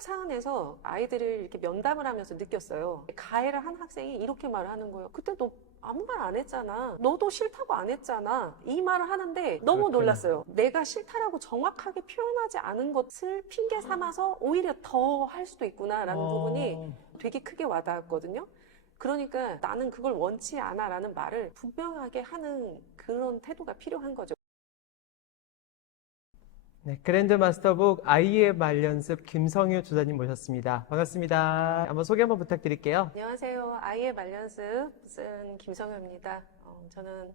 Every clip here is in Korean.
학폭 사안에서 아이들을 이렇게 면담을 하면서 느꼈어요. 가해를 한 학생이 이렇게 말을 하는 거예요. 그때 너 아무 말 안 했잖아. 너도 싫다고 안 했잖아. 이 말을 하는데 너무 그렇구나. 놀랐어요. 내가 싫다라고 정확하게 표현하지 않은 것을 핑계 삼아서 오히려 더 할 수도 있구나라는 부분이 되게 크게 와닿았거든요. 그러니까 나는 그걸 원치 않아 라는 말을 분명하게 하는 그런 태도가 필요한 거죠. 네, 그랜드 마스터북 아이의 말 연습 김성유 조사님 모셨습니다. 반갑습니다. 한번 소개 한번 부탁드릴게요. 안녕하세요. 아이의 말연습 쓴 김성효입니다. 저는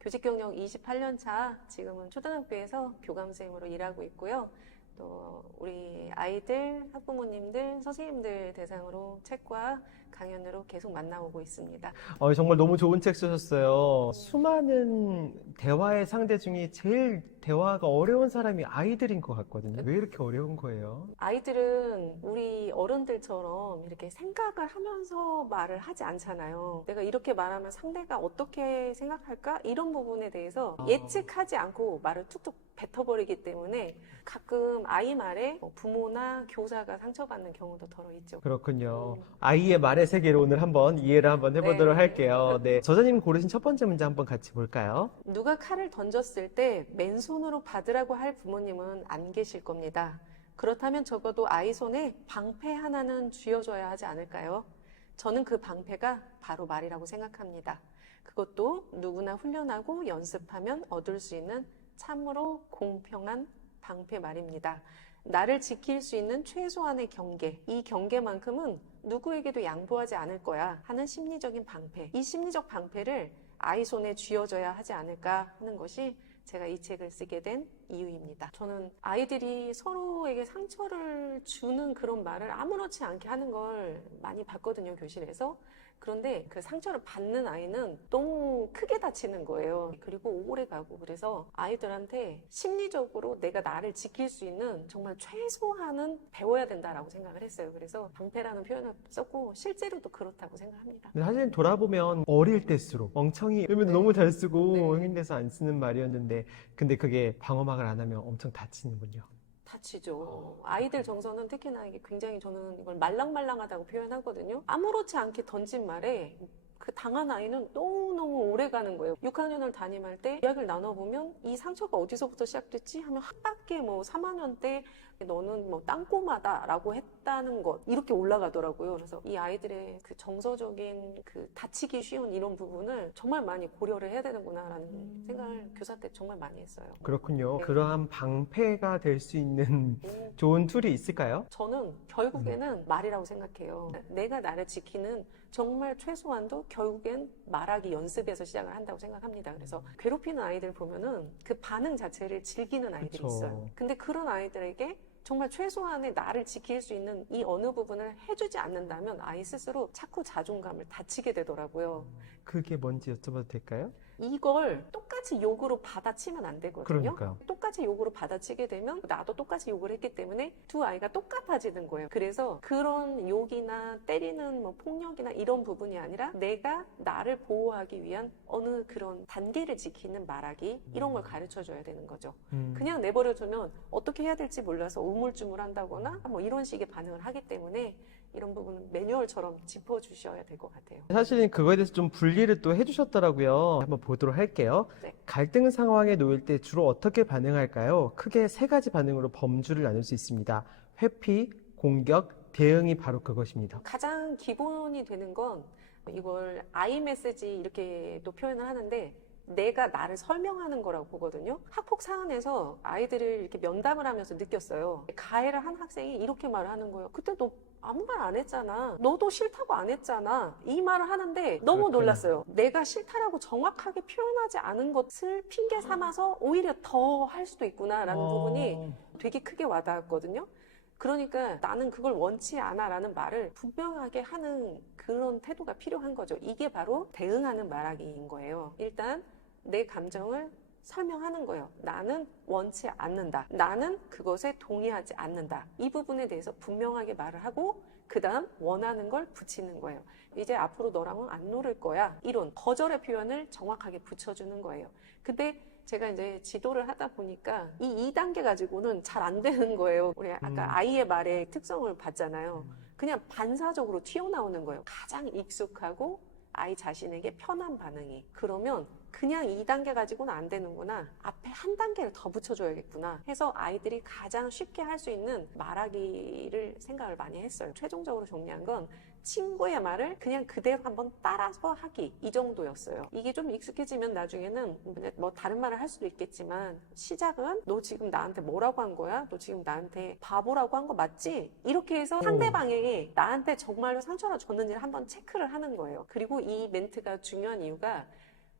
교직 경력 28년 차, 지금은 초등학교에서 교감선생님으로 일하고 있고요. 또 우리 아이들, 학부모님들, 선생님들 대상으로 책과 강연으로 계속 만나오고 있습니다. 정말 너무 좋은 책 쓰셨어요. 수많은 대화의 상대 중에 제일 대화가 어려운 사람이 아이들인 것 같거든요. 왜 이렇게 어려운 거예요? 아이들은 우리 어른들처럼 이렇게 생각을 하면서 말을 하지 않잖아요. 내가 이렇게 말하면 상대가 어떻게 생각할까? 이런 부분에 대해서 예측하지 않고 말을 툭툭 뱉어버리기 때문에 가끔 아이 말에 부모나 교사가 상처받는 경우도 더러 있죠. 그렇군요. 아이의 말의 세계로 오늘 한번 이해를 한번 해보도록 네. 할게요. 네, 저자님 고르신 첫 번째 문제 한번 같이 볼까요? 누가 칼을 던졌을 때 맨손으로 받으라고 할 부모님은 안 계실 겁니다. 그렇다면 적어도 아이 손에 방패 하나는 쥐어줘야 하지 않을까요? 저는 그 방패가 바로 말이라고 생각합니다. 그것도 누구나 훈련하고 연습하면 얻을 수 있는 참으로 공평한 방패 말입니다. 나를 지킬 수 있는 최소한의 경계, 이 경계만큼은 누구에게도 양보하지 않을 거야 하는 심리적인 방패, 이 심리적 방패를 아이 손에 쥐어줘야 하지 않을까 하는 것이 제가 이 책을 쓰게 된 이유입니다. 저는 아이들이 서로에게 상처를 주는 그런 말을 아무렇지 않게 하는 걸 많이 봤거든요, 교실에서. 그런데 그 상처를 받는 아이는 너무 크게 다치는 거예요. 그리고 오래 가고. 그래서 아이들한테 심리적으로 내가 나를 지킬 수 있는 정말 최소한은 배워야 된다라고 생각을 했어요. 그래서 방패라는 표현을 썼고 실제로도 그렇다고 생각합니다. 근데 사실 돌아보면 어릴 때일수록 멍청이 이러면 네. 너무 잘 쓰고 네. 흥인돼서 안 쓰는 말이었는데 근데 그게 방어막을 안 하면 엄청 다치는군요. 다치죠. 아이들 정서는 특히나 이게 굉장히 저는 이걸 말랑말랑하다고 표현하거든요. 아무렇지 않게 던진 말에 그 당한 아이는 너무너무 오래 가는 거예요. 6학년을 담임할 때 이야기를 나눠보면 이 상처가 어디서부터 시작됐지? 하면 한 학기에 3학년 때 너는 땅꼬마다 라고 했다는 것 이렇게 올라가더라고요. 그래서 이 아이들의 그 정서적인 그 다치기 쉬운 이런 부분을 정말 많이 고려를 해야 되는구나 라는 생각을 교사 때 정말 많이 했어요. 그렇군요. 네. 그러한 방패가 될 수 있는 좋은 툴이 있을까요? 저는 결국에는 말이라고 생각해요. 내가 나를 지키는 정말 최소한도 결국엔 말하기 연습에서 시작을 한다고 생각합니다. 그래서 괴롭히는 아이들 보면은 그 반응 자체를 즐기는 아이들이 그쵸. 있어요. 근데 그런 아이들에게 정말 최소한의 나를 지킬 수 있는 이 어느 부분을 해주지 않는다면 아이 스스로 자꾸 자존감을 다치게 되더라고요. 그게 뭔지 여쭤봐도 될까요? 이걸 똑같이 욕으로 받아치면 안 되거든요. 그러니까요. 똑같이 욕으로 받아치게 되면 나도 똑같이 욕을 했기 때문에 두 아이가 똑같아지는 거예요. 그래서 그런 욕이나 때리는 폭력이나 이런 부분이 아니라 내가 나를 보호하기 위한 어느 그런 단계를 지키는 말하기 이런 걸 가르쳐 줘야 되는 거죠. 그냥 내버려두면 어떻게 해야 될지 몰라서 우물쭈물한다거나 이런 식의 반응을 하기 때문에 이런 부분은 매뉴얼처럼 짚어주셔야 될 것 같아요. 사실은 그거에 대해서 좀 분리를 또 해주셨더라고요. 한번 보도록 할게요. 네. 갈등 상황에 놓일 때 주로 어떻게 반응할까요? 크게 세 가지 반응으로 범주를 나눌 수 있습니다. 회피, 공격, 대응이 바로 그것입니다. 가장 기본이 되는 건 이걸 I 메시지 이렇게 또 표현을 하는데 내가 나를 설명하는 거라고 보거든요. 학폭 사안에서 아이들을 이렇게 면담을 하면서 느꼈어요. 가해를 한 학생이 이렇게 말을 하는 거예요. 그때 너 아무 말 안 했잖아. 너도 싫다고 안 했잖아. 이 말을 하는데 너무 그렇구나. 놀랐어요. 내가 싫다라고 정확하게 표현하지 않은 것을 핑계 삼아서 오히려 더 할 수도 있구나라는 부분이 되게 크게 와닿았거든요. 그러니까 나는 그걸 원치 않아 라는 말을 분명하게 하는 그런 태도가 필요한 거죠. 이게 바로 대응하는 말하기인 거예요. 일단 내 감정을 설명하는 거예요. 나는 원치 않는다. 나는 그것에 동의하지 않는다. 이 부분에 대해서 분명하게 말을 하고 그 다음 원하는 걸 붙이는 거예요. 이제 앞으로 너랑은 안 놀을 거야. 이런 거절의 표현을 정확하게 붙여주는 거예요. 근데 제가 이제 지도를 하다 보니까 이 2단계 가지고는 잘 안 되는 거예요. 우리 아까 아이의 말의 특성을 봤잖아요. 그냥 반사적으로 튀어나오는 거예요. 가장 익숙하고 아이 자신에게 편한 반응이. 그러면 그냥 2단계 가지고는 안 되는구나. 앞에 한 단계를 더 붙여줘야겠구나 해서 아이들이 가장 쉽게 할 수 있는 말하기를 생각을 많이 했어요. 최종적으로 정리한 건 친구의 말을 그냥 그대로 한번 따라서 하기, 이 정도였어요. 이게 좀 익숙해지면 나중에는 뭐 다른 말을 할 수도 있겠지만 시작은 너 지금 나한테 뭐라고 한 거야? 너 지금 나한테 바보라고 한 거 맞지? 이렇게 해서 상대방에게 나한테 정말로 상처를 줬는지를 한번 체크를 하는 거예요. 그리고 이 멘트가 중요한 이유가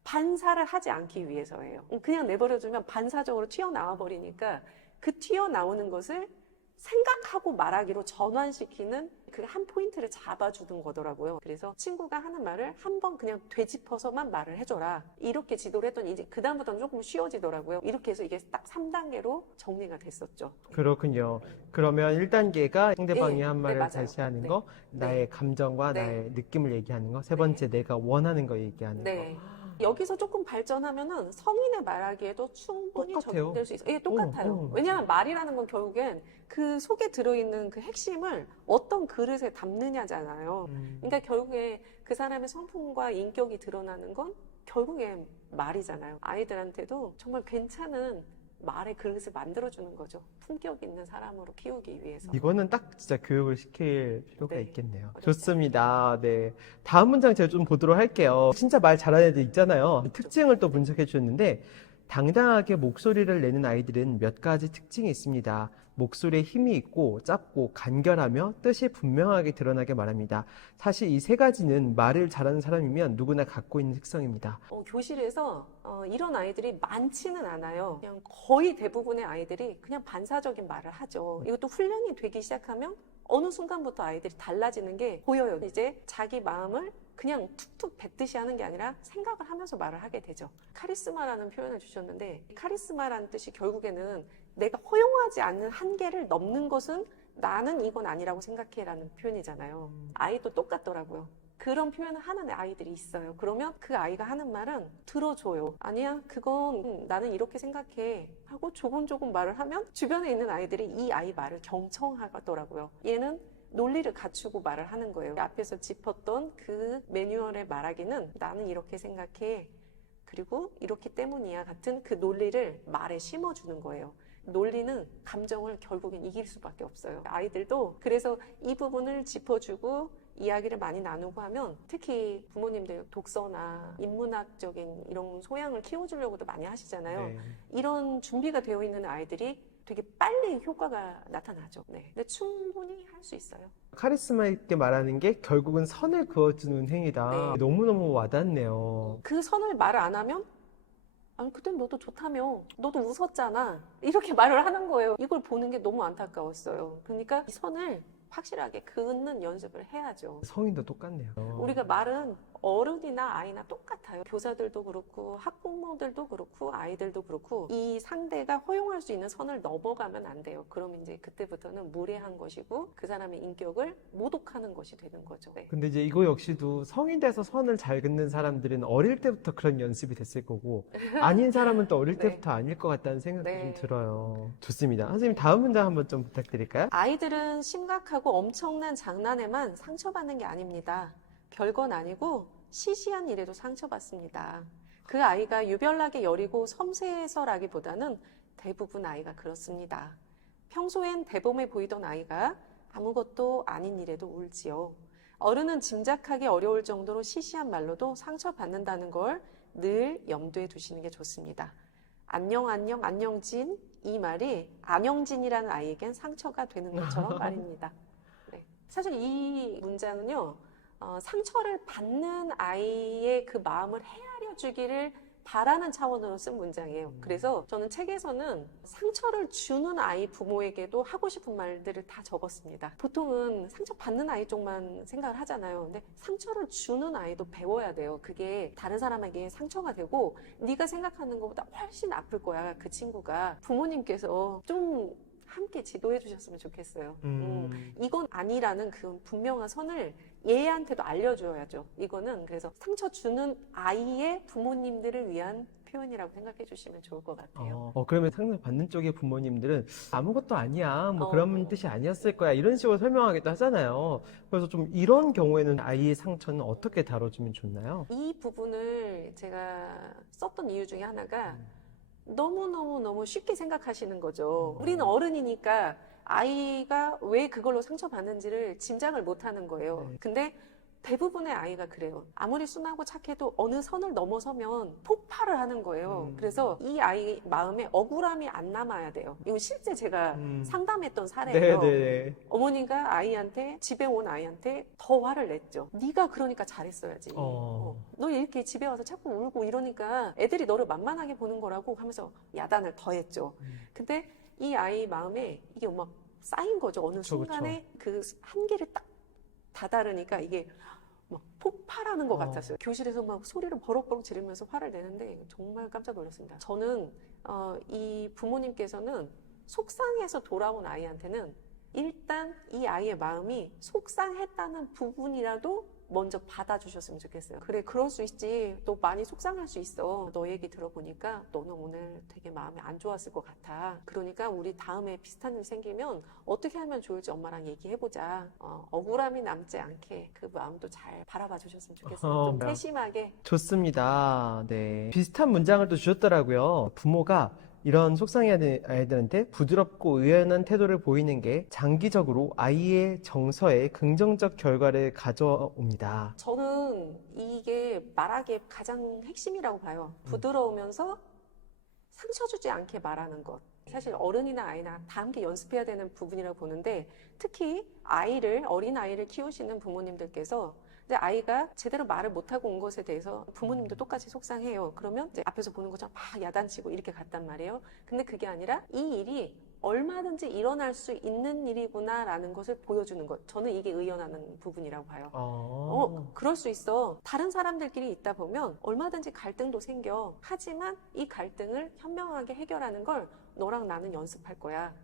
반사를 하지 않기 위해서예요. 그냥 내버려두면 반사적으로 튀어나와 버리니까 그 튀어나오는 것을 생각하고 말하기로 전환시키는 그 한 포인트를 잡아주는 거더라고요. 그래서 친구가 하는 말을 한번 그냥 되짚어서만 말을 해줘라. 이렇게 지도를 했더니 이제 그다음부터는 조금 쉬워지더라고요. 이렇게 해서 이게 딱 3단계로 정리가 됐었죠. 그렇군요. 그러면 1단계가 상대방이 네, 한 네, 말을 맞아요. 다시 하는 네. 거, 나의 네. 감정과 네. 나의 느낌을 얘기하는 거, 세 네. 번째 내가 원하는 거 얘기하는 네. 거. 여기서 조금 발전하면은 성인의 말하기에도 충분히 똑같아요. 적용될 수 있어요. 예, 똑같아요. 맞아요. 왜냐하면 말이라는 건 결국엔 그 속에 들어있는 그 핵심을 어떤 그릇에 담느냐잖아요. 그러니까 결국에 그 사람의 성품과 인격이 드러나는 건 결국엔 말이잖아요. 아이들한테도 정말 괜찮은 말의 그릇을 만들어주는 거죠. 품격 있는 사람으로 키우기 위해서. 이거는 딱 진짜 교육을 시킬 필요가 네. 있겠네요. 어렵지 좋습니다. 네. 다음 문장 제가 좀 보도록 할게요. 진짜 말 잘하는 애들 있잖아요. 특징을 또 분석해 주셨는데, 당당하게 목소리를 내는 아이들은 몇 가지 특징이 있습니다. 목소리에 힘이 있고 짧고 간결하며 뜻이 분명하게 드러나게 말합니다. 사실 이 세 가지는 말을 잘하는 사람이면 누구나 갖고 있는 특성입니다. 교실에서 이런 아이들이 많지는 않아요. 그냥 거의 대부분의 아이들이 그냥 반사적인 말을 하죠. 이것도 훈련이 되기 시작하면 어느 순간부터 아이들이 달라지는 게 보여요. 이제 자기 마음을 그냥 툭툭 뱉듯이 하는 게 아니라 생각을 하면서 말을 하게 되죠. 카리스마라는 표현을 주셨는데, 카리스마라는 뜻이 결국에는 내가 허용하지 않는 한계를 넘는 것은 나는 이건 아니라고 생각해라는 표현이잖아요. 아이도 똑같더라고요. 그런 표현을 하는 아이들이 있어요. 그러면 그 아이가 하는 말은 들어줘요. 아니야, 그건 나는 이렇게 생각해 하고 조금 말을 하면 주변에 있는 아이들이 이 아이 말을 경청하더라고요. 얘는 논리를 갖추고 말을 하는 거예요. 앞에서 짚었던 그 매뉴얼의 말하기는 나는 이렇게 생각해. 그리고 이렇기 때문이야 같은 그 논리를 말에 심어주는 거예요. 논리는 감정을 결국엔 이길 수밖에 없어요. 아이들도 그래서 이 부분을 짚어주고 이야기를 많이 나누고 하면 특히 부모님들 독서나 인문학적인 이런 소양을 키워주려고도 많이 하시잖아요. 네. 이런 준비가 되어 있는 아이들이 되게 빨리 효과가 나타나죠. 네. 근데 충분히 할 수 있어요. 카리스마 있게 말하는 게 결국은 선을 그어주는 행위다. 네. 너무너무 와닿네요. 그 선을 말을 안 하면 아니 그땐 너도 좋다며 너도 웃었잖아 이렇게 말을 하는 거예요. 이걸 보는 게 너무 안타까웠어요. 그러니까 이 선을 확실하게 긋는 연습을 해야죠. 성인도 똑같네요. 우리가 말은 어른이나 아이나 똑같아요. 교사들도 그렇고 학부모들도 그렇고 아이들도 그렇고 이 상대가 허용할 수 있는 선을 넘어가면 안 돼요. 그럼 이제 그때부터는 무례한 것이고 그 사람의 인격을 모독하는 것이 되는 거죠. 네. 근데 이제 이거 역시도 성인 돼서 선을 잘 긋는 사람들은 어릴 때부터 그런 연습이 됐을 거고 아닌 사람은 또 어릴 네. 때부터 아닐 것 같다는 생각도 네. 좀 들어요. 좋습니다. 선생님 다음 문장 한번 좀 부탁드릴까요? 아이들은 심각하고 엄청난 장난에만 상처받는 게 아닙니다. 별건 아니고 시시한 일에도 상처받습니다. 그 아이가 유별나게 여리고 섬세해서라기보다는 대부분 아이가 그렇습니다. 평소엔 대범해 보이던 아이가 아무것도 아닌 일에도 울지요. 어른은 짐작하기 어려울 정도로 시시한 말로도 상처받는다는 걸 늘 염두에 두시는 게 좋습니다. 안녕 안녕 안녕진 이 말이 안영진이라는 아이에겐 상처가 되는 것처럼 말입니다. 네. 사실 이 문장은요. 상처를 받는 아이의 그 마음을 헤아려 주기를 바라는 차원으로 쓴 문장이에요. 그래서 저는 책에서는 상처를 주는 아이 부모에게도 하고 싶은 말들을 다 적었습니다. 보통은 상처받는 아이 쪽만 생각을 하잖아요. 근데 상처를 주는 아이도 배워야 돼요. 그게 다른 사람에게 상처가 되고 네가 생각하는 것보다 훨씬 아플 거야. 그 친구가. 부모님께서 좀 함께 지도해 주셨으면 좋겠어요. 이건 아니라는 그 분명한 선을 얘한테도 알려줘야죠. 이거는 그래서 상처 주는 아이의 부모님들을 위한 표현이라고 생각해 주시면 좋을 것 같아요. 그러면 상담받는 쪽의 부모님들은 아무것도 아니야, 뭐 어. 그런 뜻이 아니었을 거야, 이런 식으로 설명하기도 하잖아요. 그래서 좀 이런 경우에는 아이의 상처는 어떻게 다뤄주면 좋나요? 이 부분을 제가 썼던 이유 중에 하나가 너무너무 쉽게 생각하시는 거죠. 우리는 어른이니까 아이가 왜 그걸로 상처받는지를 짐작을 못 하는 거예요. 네. 근데 대부분의 아이가 그래요. 아무리 순하고 착해도 어느 선을 넘어서면 폭발을 하는 거예요. 그래서 이 아이 마음에 억울함이 안 남아야 돼요. 이건 실제 제가 상담했던 사례예요. 네네. 어머니가 아이한테, 집에 온 아이한테 더 화를 냈죠. 네가 그러니까 잘했어야지. 너 이렇게 집에 와서 자꾸 울고 이러니까 애들이 너를 만만하게 보는 거라고 하면서 야단을 더했죠. 근데 이 아이 마음에 이게 막 쌓인 거죠. 어느 그쵸, 순간에 그 한계를 딱 다다르니까 이게 막 폭발하는 것 같았어요. 교실에서 막 소리를 버럭버럭 지르면서 화를 내는데 정말 깜짝 놀랐습니다. 저는 이 부모님께서는 속상해서 돌아온 아이한테는 일단 이 아이의 마음이 속상했다는 부분이라도 먼저 받아주셨으면 좋겠어요. 그래, 그럴 수 있지. 너 많이 속상할 수 있어. 너 얘기 들어보니까 너는 오늘 되게 마음이 안 좋았을 것 같아. 그러니까 우리 다음에 비슷한 일 생기면 어떻게 하면 좋을지 엄마랑 얘기해보자. 억울함이 남지 않게 그 마음도 잘 바라봐 주셨으면 좋겠어요. 좀 세심하게. 좋습니다. 네. 비슷한 문장을 또 주셨더라고요. 부모가 이런 속상해하는 아이들한테 부드럽고 의연한 태도를 보이는 게 장기적으로 아이의 정서에 긍정적 결과를 가져옵니다. 저는 이게 말하기의 가장 핵심이라고 봐요. 부드러우면서 상처 주지 않게 말하는 것. 사실 어른이나 아이나 다 함께 연습해야 되는 부분이라고 보는데, 특히 어린 아이를 키우시는 부모님들께서 이제 아이가 제대로 말을 못하고 온 것에 대해서 부모님도 똑같이 속상해요. 그러면 이제 앞에서 보는 것처럼 막 야단치고 이렇게 갔단 말이에요. 근데 그게 아니라 이 일이 얼마든지 일어날 수 있는 일이구나라는 것을 보여주는 것. 저는 이게 의연하는 부분이라고 봐요. 그럴 수 있어. 다른 사람들끼리 있다 보면 얼마든지 갈등도 생겨. 하지만 이 갈등을 현명하게 해결하는 걸 너랑 나는 연습할 거야.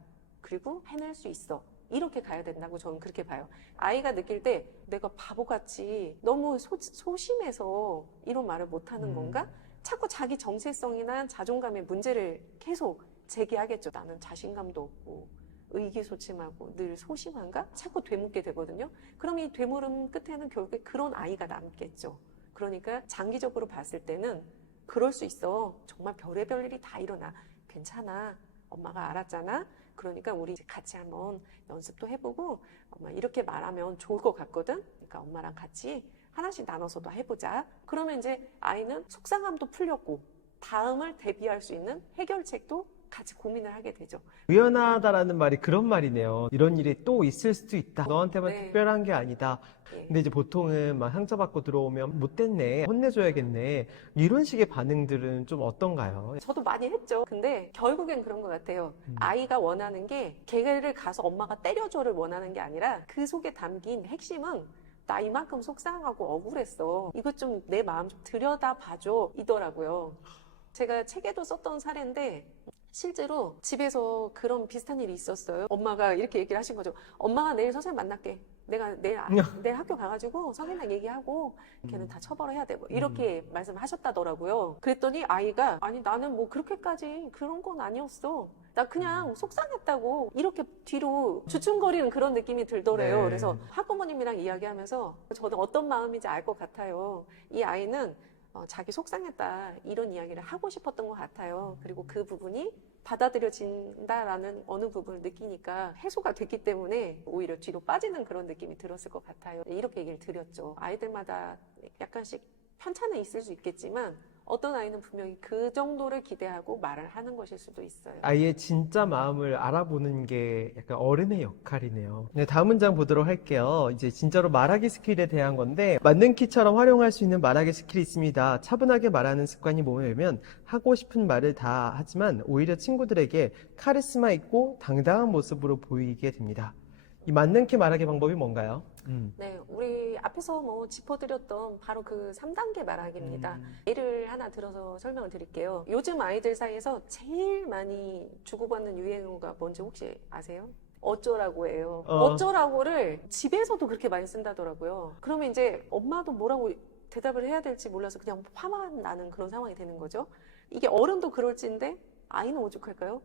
그리고 해낼 수 있어. 이렇게 가야 된다고 저는 그렇게 봐요. 아이가 느낄 때 내가 바보같이 너무 소심해서 이런 말을 못하는 건가? 자꾸 자기 정체성이나 자존감의 문제를 계속 제기하겠죠. 나는 자신감도 없고 의기소침하고 늘 소심한가? 자꾸 되묻게 되거든요. 그럼 이 되물음 끝에는 결국에 그런 아이가 남겠죠. 그러니까 장기적으로 봤을 때는 그럴 수 있어. 정말 별의별 일이 다 일어나. 괜찮아. 엄마가 알았잖아. 그러니까 우리 같이 한번 연습도 해보고 엄마 이렇게 말하면 좋을 것 같거든. 그러니까 엄마랑 같이 하나씩 나눠서도 해보자. 그러면 이제 아이는 속상함도 풀렸고 다음을 대비할 수 있는 해결책도 같이 고민을 하게 되죠. 의연하다라는 말이 그런 말이네요. 이런 일이 또 있을 수도 있다. 너한테만 네. 특별한 게 아니다. 예. 근데 이제 보통은 막 상처받고 들어오면 못됐네, 혼내줘야겠네, 이런 식의 반응들은 좀 어떤가요? 저도 많이 했죠. 근데 결국엔 그런 것 같아요. 아이가 원하는 게 걔를 가서 엄마가 때려줘를 원하는 게 아니라 그 속에 담긴 핵심은 나 이만큼 속상하고 억울했어. 이거 좀 내 마음 좀 들여다봐줘 이더라고요. 제가 책에도 썼던 사례인데 실제로 집에서 그런 비슷한 일이 있었어요. 엄마가 이렇게 얘기를 하신 거죠. 엄마가 내일 선생님 만날게. 내가 내일 학교 가가지고 선생님랑 얘기하고 걔는 다 처벌해야 돼. 뭐 이렇게 말씀하셨다더라고요. 그랬더니 아이가 아니 나는 뭐 그렇게까지 그런 건 아니었어. 나 그냥 속상했다고 이렇게 뒤로 주춤거리는 그런 느낌이 들더래요. 네. 그래서 학부모님이랑 이야기하면서 저는 어떤 마음인지 알 것 같아요. 이 아이는 자기 속상했다 이런 이야기를 하고 싶었던 것 같아요. 그리고 그 부분이 받아들여진다라는 어느 부분을 느끼니까 해소가 됐기 때문에 오히려 뒤로 빠지는 그런 느낌이 들었을 것 같아요. 이렇게 얘기를 드렸죠. 아이들마다 약간씩 편차는 있을 수 있겠지만 어떤 아이는 분명히 그 정도를 기대하고 말을 하는 것일 수도 있어요. 아이의 진짜 마음을 알아보는 게 약간 어른의 역할이네요. 네, 다음 문장 보도록 할게요. 이제 진짜로 말하기 스킬에 대한 건데, 만능 키처럼 활용할 수 있는 말하기 스킬이 있습니다. 차분하게 말하는 습관이 몸에 배면 하고 싶은 말을 다 하지만 오히려 친구들에게 카리스마 있고 당당한 모습으로 보이게 됩니다. 이 만능 키 말하기 방법이 뭔가요? 네, 우리 앞에서 뭐 짚어드렸던 바로 그 3단계 말하기입니다. 예를 하나 들어서 설명을 드릴게요. 요즘 아이들 사이에서 제일 많이 주고받는 유행어가 뭔지 혹시 아세요? 어쩌라고 해요. 어쩌라고를 집에서도 그렇게 많이 쓴다더라고요. 그러면 이제 엄마도 뭐라고 대답을 해야 될지 몰라서 그냥 화만 나는 그런 상황이 되는 거죠. 이게 어른도 그럴진데 아이는 오죽할까요?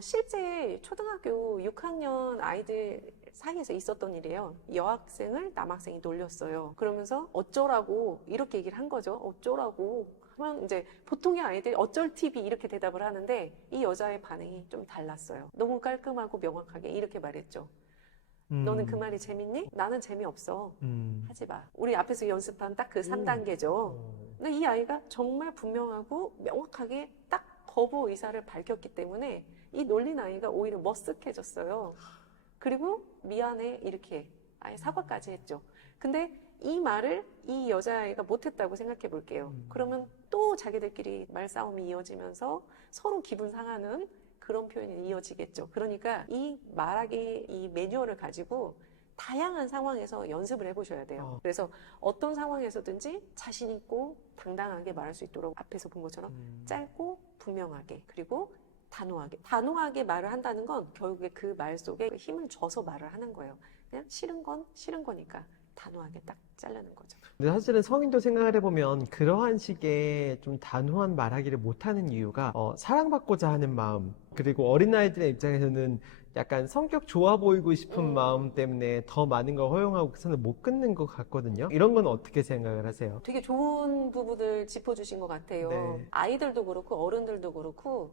실제 초등학교 6학년 아이들 사이에서 있었던 일이에요. 여학생을 남학생이 놀렸어요. 그러면서 어쩌라고 이렇게 얘기를 한 거죠. 어쩌라고 하면 이제 보통의 아이들이 어쩔 TV 이렇게 대답을 하는데 이 여자의 반응이 좀 달랐어요. 너무 깔끔하고 명확하게 이렇게 말했죠. 너는 그 말이 재밌니? 나는 재미없어. 하지 마. 우리 앞에서 연습한 딱 그 3단계죠. 근데 이 아이가 정말 분명하고 명확하게 딱 거부 의사를 밝혔기 때문에 이 놀린 아이가 오히려 머쓱해졌어요. 그리고 미안해 이렇게 아예 사과까지 했죠. 근데 이 말을 이 여자아이가 못했다고 생각해 볼게요. 그러면 또 자기들끼리 말싸움이 이어지면서 서로 기분 상하는 그런 표현이 이어지겠죠. 그러니까 이 말하기 이 매뉴얼을 가지고 다양한 상황에서 연습을 해보셔야 돼요. 그래서 어떤 상황에서든지 자신 있고 당당하게 말할 수 있도록 앞에서 본 것처럼 짧고 분명하게 그리고 단호하게 말을 한다는 건 결국에 그 말 속에 힘을 줘서 말을 하는 거예요. 그냥 싫은 건 싫은 거니까 단호하게 딱 자르는 거죠. 근데 사실은 성인도 생각을 해보면 그러한 식의 좀 단호한 말하기를 못하는 이유가 사랑받고자 하는 마음, 그리고 어린아이들의 입장에서는 약간 성격 좋아 보이고 싶은 마음 때문에 더 많은 걸 허용하고 그 선을 못 끊는 것 같거든요. 이런 건 어떻게 생각을 하세요? 되게 좋은 부분을 짚어주신 것 같아요. 네. 아이들도 그렇고 어른들도 그렇고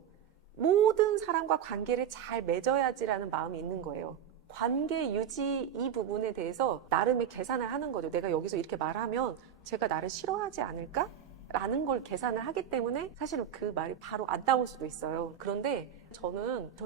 모든 사람과 관계를 잘 맺어야지라는 마음이 있는 거예요. 관계 유지 이 부분에 대해서 나름의 계산을 하는 거죠. 내가 여기서 이렇게 말하면 제가 나를 싫어하지 않을까? 라는 걸 계산을 하기 때문에 사실은 그 말이 바로 안 나올 수도 있어요. 그런데 저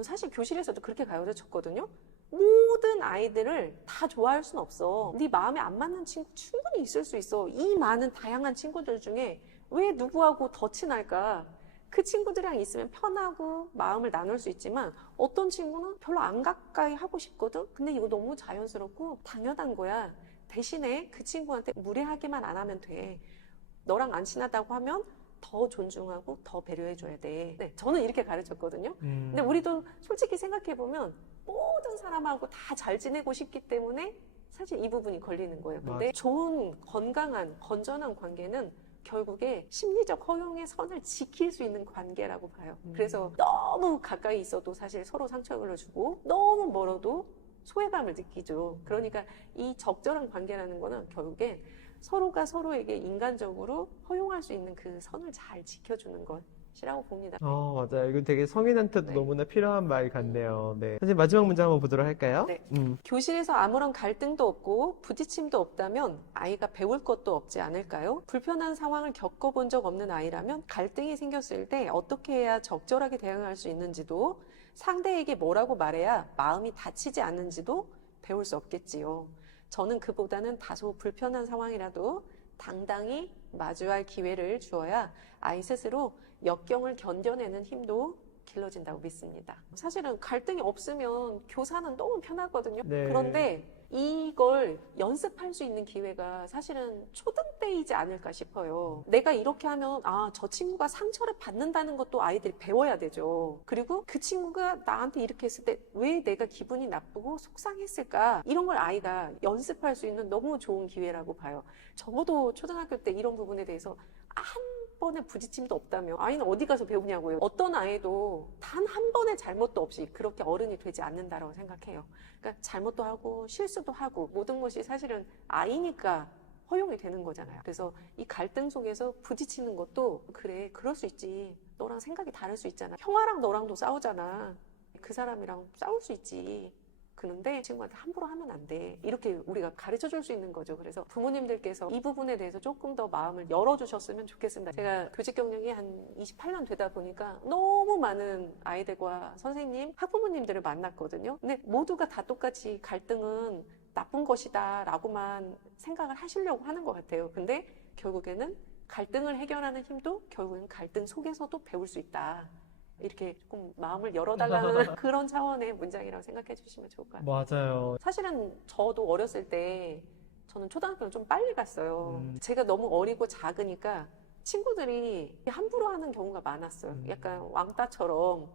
사실 교실에서도 그렇게 가르쳤거든요. 모든 아이들을 다 좋아할 순 없어. 네 마음에 안 맞는 친구 충분히 있을 수 있어. 이 많은 다양한 친구들 중에 왜 누구하고 더 친할까? 그 친구들이랑 있으면 편하고 마음을 나눌 수 있지만 어떤 친구는 별로 안 가까이 하고 싶거든? 근데 이거 너무 자연스럽고 당연한 거야. 대신에 그 친구한테 무례하게만 안 하면 돼. 너랑 안 친하다고 하면 더 존중하고 더 배려해줘야 돼. 네, 저는 이렇게 가르쳤거든요. 근데 우리도 솔직히 생각해보면 모든 사람하고 다 잘 지내고 싶기 때문에 사실 이 부분이 걸리는 거예요. 근데 맞아. 좋은, 건강한, 건전한 관계는 결국에 심리적 허용의 선을 지킬 수 있는 관계라고 봐요. 그래서 너무 가까이 있어도 사실 서로 상처를 주고 너무 멀어도 소외감을 느끼죠. 그러니까 이 적절한 관계라는 거는 결국에 서로가 서로에게 인간적으로 허용할 수 있는 그 선을 잘 지켜주는 것이라고 봅니다. 맞아요. 이건 되게 성인한테도 네. 너무나 필요한 말 같네요. 네. 선생님, 마지막 문제 한번 보도록 할까요? 네. 교실에서 아무런 갈등도 없고 부딪힘도 없다면 아이가 배울 것도 없지 않을까요? 불편한 상황을 겪어본 적 없는 아이라면 갈등이 생겼을 때 어떻게 해야 적절하게 대응할 수 있는지도 상대에게 뭐라고 말해야 마음이 다치지 않는지도 배울 수 없겠지요. 저는 그보다는 다소 불편한 상황이라도 당당히 마주할 기회를 주어야 아이 스스로 역경을 견뎌내는 힘도 길러진다고 믿습니다. 사실은 갈등이 없으면 교사는 너무 편하거든요. 네. 그런데 이걸 연습할 수 있는 기회가 사실은 초등 때이지 않을까 싶어요. 내가 이렇게 하면 저 친구가 상처를 받는다는 것도 아이들이 배워야 되죠. 그리고 그 친구가 나한테 이렇게 했을 때 왜 내가 기분이 나쁘고 속상했을까? 이런 걸 아이가 연습할 수 있는 너무 좋은 기회라고 봐요. 적어도 초등학교 때 이런 부분에 대해서 한 번의 부딪힘도 없다며 아이는 어디 가서 배우냐고요. 어떤 아이도 단 한 번의 잘못도 없이 그렇게 어른이 되지 않는다라고 생각해요. 그러니까 잘못도 하고 실수도 하고 모든 것이 사실은 아이니까 허용이 되는 거잖아요. 그래서 이 갈등 속에서 부딪히는 것도 그래, 그럴 수 있지. 너랑 생각이 다를 수 있잖아. 형아랑 너랑도 싸우잖아. 그 사람이랑 싸울 수 있지. 그런데 친구한테 함부로 하면 안 돼. 이렇게 우리가 가르쳐 줄 수 있는 거죠. 그래서 부모님들께서 이 부분에 대해서 조금 더 마음을 열어주셨으면 좋겠습니다. 제가 교직 경력이 한 28년 되다 보니까 너무 많은 아이들과 선생님, 학부모님들을 만났거든요. 근데 모두가 다 똑같이 갈등은 나쁜 것이다 라고만 생각을 하시려고 하는 것 같아요. 근데 결국에는 갈등을 해결하는 힘도 결국엔 갈등 속에서도 배울 수 있다. 이렇게 조금 마음을 열어달라는 그런 차원의 문장이라고 생각해 주시면 좋을 것 같아요. 맞아요. 사실은 저도 어렸을 때 저는 초등학교를 좀 빨리 갔어요. 제가 너무 어리고 작으니까 친구들이 함부로 하는 경우가 많았어요. 약간 왕따처럼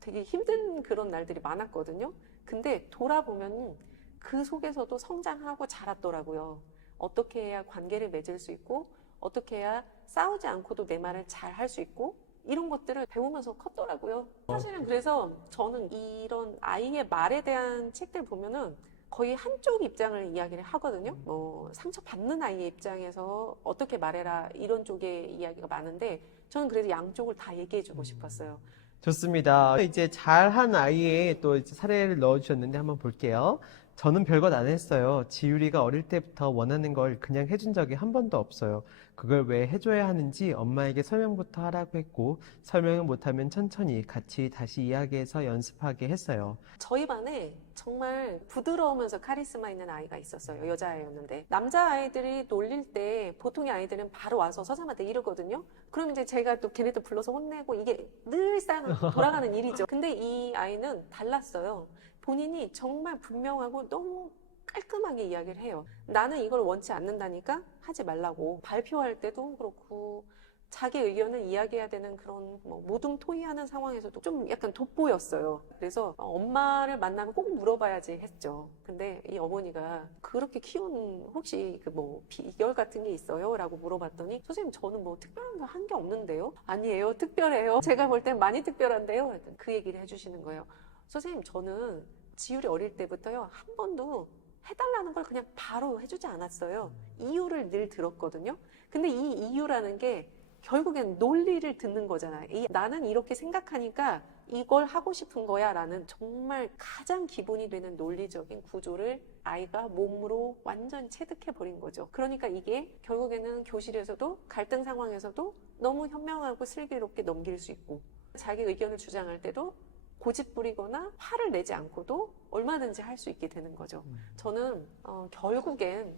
되게 힘든 그런 날들이 많았거든요. 근데 돌아보면 그 속에서도 성장하고 자랐더라고요. 어떻게 해야 관계를 맺을 수 있고 어떻게 해야 싸우지 않고도 내 말을 잘 할 수 있고 이런 것들을 배우면서 컸더라고요. 사실은 그래서 저는 이런 아이의 말에 대한 책들 보면은 거의 한쪽 입장을 이야기를 하거든요. 뭐 상처받는 아이의 입장에서 어떻게 말해라 이런 쪽의 이야기가 많은데 저는 그래도 양쪽을 다 얘기해주고 싶었어요. 좋습니다. 이제 잘한 아이의 또 이제 사례를 넣어주셨는데 한번 볼게요. 저는 별것 안 했어요. 지율이가 어릴 때부터 원하는 걸 그냥 해준 적이 한 번도 없어요. 그걸 왜 해줘야 하는지 엄마에게 설명부터 하라고 했고, 설명을 못하면 천천히 같이 다시 이야기해서 연습하게 했어요. 저희 반에 정말 부드러우면서 카리스마 있는 아이가 있었어요. 여자아이였는데. 남자아이들이 놀릴 때 보통의 아이들은 바로 와서 서장한테 이러거든요. 그럼 이제 제가 또 걔네들 불러서 혼내고 이게 늘상 돌아가는 일이죠. 근데 이 아이는 달랐어요. 본인이 정말 분명하고 너무 깔끔하게 이야기를 해요. 나는 이걸 원치 않는다니까 하지 말라고. 발표할 때도 그렇고 자기 의견을 이야기해야 되는 그런 뭐 모둠토이하는 상황에서도 좀 약간 돋보였어요. 그래서 엄마를 만나면 꼭 물어봐야지 했죠. 근데 이 어머니가 그렇게 키운 혹시 그 뭐 비결 같은 게 있어요? 라고 물어봤더니 선생님 저는 뭐 특별한 거 한 게 없는데요? 아니에요. 특별해요. 제가 볼 땐 많이 특별한데요. 그 얘기를 해주시는 거예요. 선생님 저는 지율이 어릴 때부터요. 한 번도 해달라는 걸 그냥 바로 해주지 않았어요. 이유를 늘 들었거든요. 근데 이 이유라는 게 결국엔 논리를 듣는 거잖아요. 나는 이렇게 생각하니까 이걸 하고 싶은 거야 라는 정말 가장 기본이 되는 논리적인 구조를 아이가 몸으로 완전히 체득해 버린 거죠. 그러니까 이게 결국에는 교실에서도 갈등 상황에서도 너무 현명하고 슬기롭게 넘길 수 있고 자기 의견을 주장할 때도 고집 부리거나 화를 내지 않고도 얼마든지 할 수 있게 되는 거죠. 저는 결국엔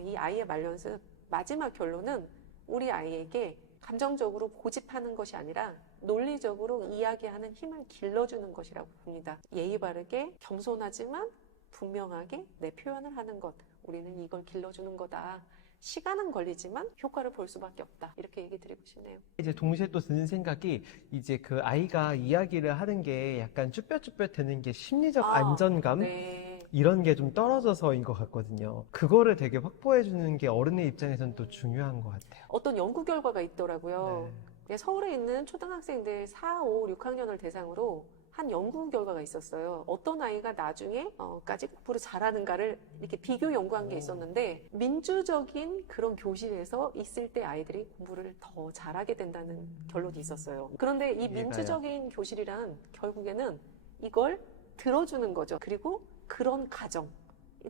이 아이의 말연습 마지막 결론은 우리 아이에게 감정적으로 고집하는 것이 아니라 논리적으로 이야기하는 힘을 길러주는 것이라고 봅니다. 예의 바르게 겸손하지만 분명하게 내 표현을 하는 것. 우리는 이걸 길러주는 거다. 시간은 걸리지만 효과를 볼 수밖에 없다. 이렇게 얘기 드리고 싶네요. 이제 동시에 또 드는 생각이 이제 그 아이가 이야기를 하는 게 약간 쭈뼛쭈뼛 되는 게 심리적 안정감? 네. 이런 게 좀 떨어져서인 것 같거든요. 그거를 되게 확보해 주는 게 어른의 입장에서는 또 중요한 것 같아요. 어떤 연구 결과가 있더라고요. 서울에 있는 초등학생들 4, 5, 6학년을 대상으로 한 연구 결과가 있었어요. 어떤 아이가 나중에까지 공부를 잘하는가를 이렇게 비교 연구한 게 있었는데 민주적인 그런 교실에서 있을 때 아이들이 공부를 더 잘하게 된다는 결론이 있었어요. 그런데 이 민주적인 교실이란 결국에는 이걸 들어주는 거죠. 그리고 그런 가정.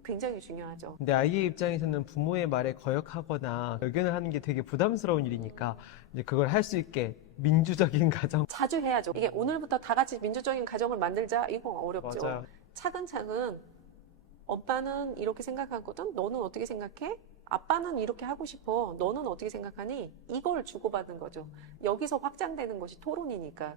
굉장히 중요하죠. 근데 아이의 입장에서는 부모의 말에 거역하거나 의견을 하는 게 되게 부담스러운 일이니까 이제 그걸 할 수 있게 민주적인 가정. 자주 해야죠. 이게 오늘부터 다 같이 민주적인 가정을 만들자 이거 어렵죠. 맞아요. 차근차근 오빠는 이렇게 생각하거든. 너는 어떻게 생각해? 아빠는 이렇게 하고 싶어. 너는 어떻게 생각하니? 이걸 주고받는 거죠. 여기서 확장되는 것이 토론이니까.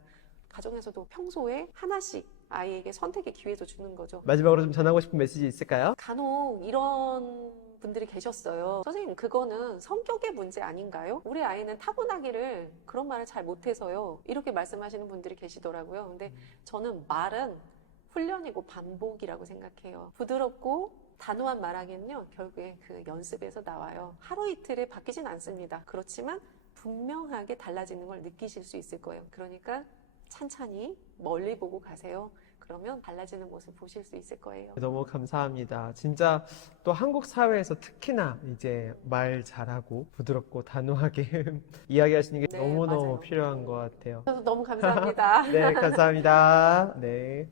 가정에서도 평소에 하나씩 아이에게 선택의 기회도 주는 거죠. 마지막으로 좀 전하고 싶은 메시지 있을까요? 간혹 이런 분들이 계셨어요. 선생님, 그거는 성격의 문제 아닌가요? 우리 아이는 타고나기를 그런 말을 잘 못해서요. 이렇게 말씀하시는 분들이 계시더라고요. 근데 저는 말은 훈련이고 반복이라고 생각해요. 부드럽고 단호한 말하기는요, 결국에 그 연습에서 나와요. 하루 이틀에 바뀌진 않습니다. 그렇지만 분명하게 달라지는 걸 느끼실 수 있을 거예요. 그러니까 찬찬히 멀리 보고 가세요. 그러면 달라지는 모습 보실 수 있을 거예요. 너무 감사합니다. 진짜 또 한국 사회에서 특히나 이제 말 잘하고 부드럽고 단호하게 이야기하시는 게 네, 너무너무 맞아요. 필요한 것 같아요. 저도 너무 감사합니다. 네, 감사합니다. 네.